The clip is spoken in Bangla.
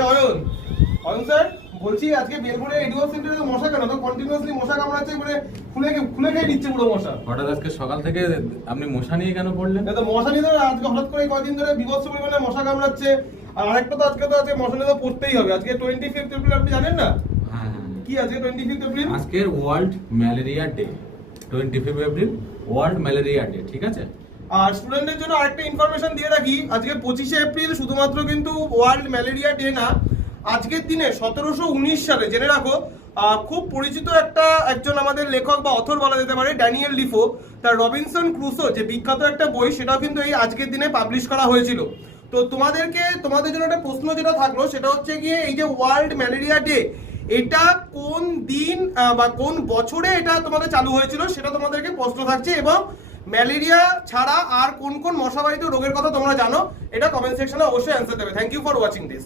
অয়ন, অয়ন স্যার বলছি আজকে বেলপুরে এডুকেশন সেন্টারে তো মশা কেন? তো কন্টিনিউয়াসলি মশা কামড়াচ্ছে, মানে খুলে খুলে খেয়ে নিচ্ছে পুরো মশা। হঠাৎ আজকে সকাল থেকে আপনি মশা নিয়ে কেন পড়লেন? তো মশা নিয়ে তো আজকে হঠাৎ করে কয়েকদিন ধরে বিভৎস পরিমাণে মশা কামড়াচ্ছে। আর আরেকটা তো আজকে মশা নিয়ে তো পড়তেই হবে। আজকে 25 এপ্রিল, আপনি জানেন না? হ্যাঁ, কি আছে 25 এপ্রিল? আজকের world malaria day. 25 April world malaria day, ঠিক আছে? আর স্টুডেন্টদের জন্য আরেকটা ইনফরমেশন দিয়ে রাখি, আজকে 25 এপ্রিল শুধুমাত্র কিন্তু ওয়ার্ল্ড ম্যালেরিয়া ডে না, আজকের দিনে 1719 সালে জেনে রাখো খুব পরিচিত একজন আমাদের লেখক বা অথর বলা যেতে পারে, ড্যানিয়েল ডিফো, তার রবিনসন ক্রুসো যে বিখ্যাত একটা বই, সেটাও কিন্তু এই আজকের দিনে পাবলিশ করা হয়েছিল। তো তোমাদের জন্য একটা প্রশ্ন যেটা থাকলো সেটা হচ্ছে গিয়ে এই যে ওয়ার্ল্ড ম্যালেরিয়া ডে, এটা কোন দিন বা কোন বছরে এটা তোমাদের চালু হয়েছিল সেটা তোমাদেরকে প্রশ্ন থাকছে, এবং ম্যালেরিয়া ছাড়া আর কোন কোন মশাবাহিত রোগের কথা তোমরা জানো এটা কমেন্ট সেকশনে অবশ্যই অ্যান্সার দেবে। Thank you for watching this.